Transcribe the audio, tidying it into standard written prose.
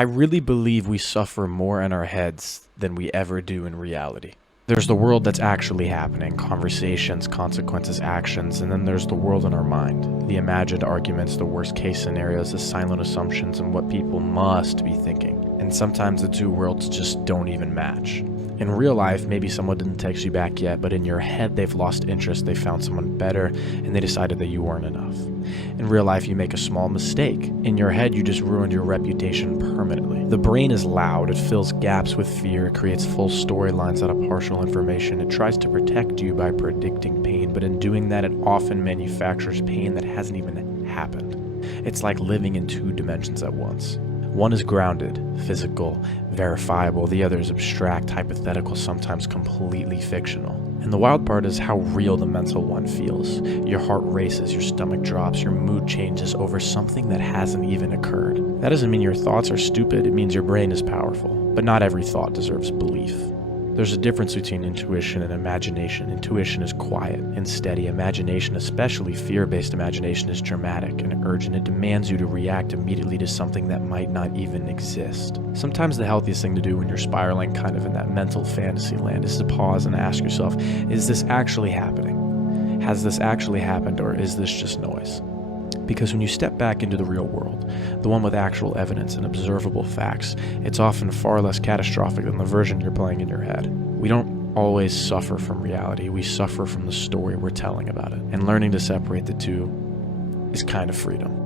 I really believe we suffer more in our heads than we ever do in reality. There's the world that's actually happening, conversations, consequences, actions, and then there's the world in our mind, the imagined arguments, the worst case scenarios, the silent assumptions, and what people must be thinking. And sometimes the two worlds just don't even match. In real life, maybe someone didn't text you back yet, but in your head they've lost interest, they found someone better, and they decided that you weren't enough. In real life, you make a small mistake. In your head, you just ruined your reputation permanently. The brain is loud, it fills gaps with fear, it creates full storylines out of partial information, it tries to protect you by predicting pain, but in doing that, it often manufactures pain that hasn't even happened. It's like living in two dimensions at once. One is grounded, physical, verifiable, the other is abstract, hypothetical, sometimes completely fictional. And the wild part is how real the mental one feels. Your heart races, your stomach drops, your mood changes over something that hasn't even occurred. That doesn't mean your thoughts are stupid, it means your brain is powerful. But not every thought deserves belief. There's a difference between intuition and imagination. Intuition is quiet and steady. Imagination, especially fear-based imagination, is dramatic and urgent. It demands you to react immediately to something that might not even exist. Sometimes the healthiest thing to do when you're spiraling kind of in that mental fantasy land is to pause and ask yourself, is this actually happening? Has this actually happened, or is this just noise? Because when you step back into the real world, the one with actual evidence and observable facts, it's often far less catastrophic than the version you're playing in your head. We don't always suffer from reality, we suffer from the story we're telling about it. And learning to separate the two is kind of freedom.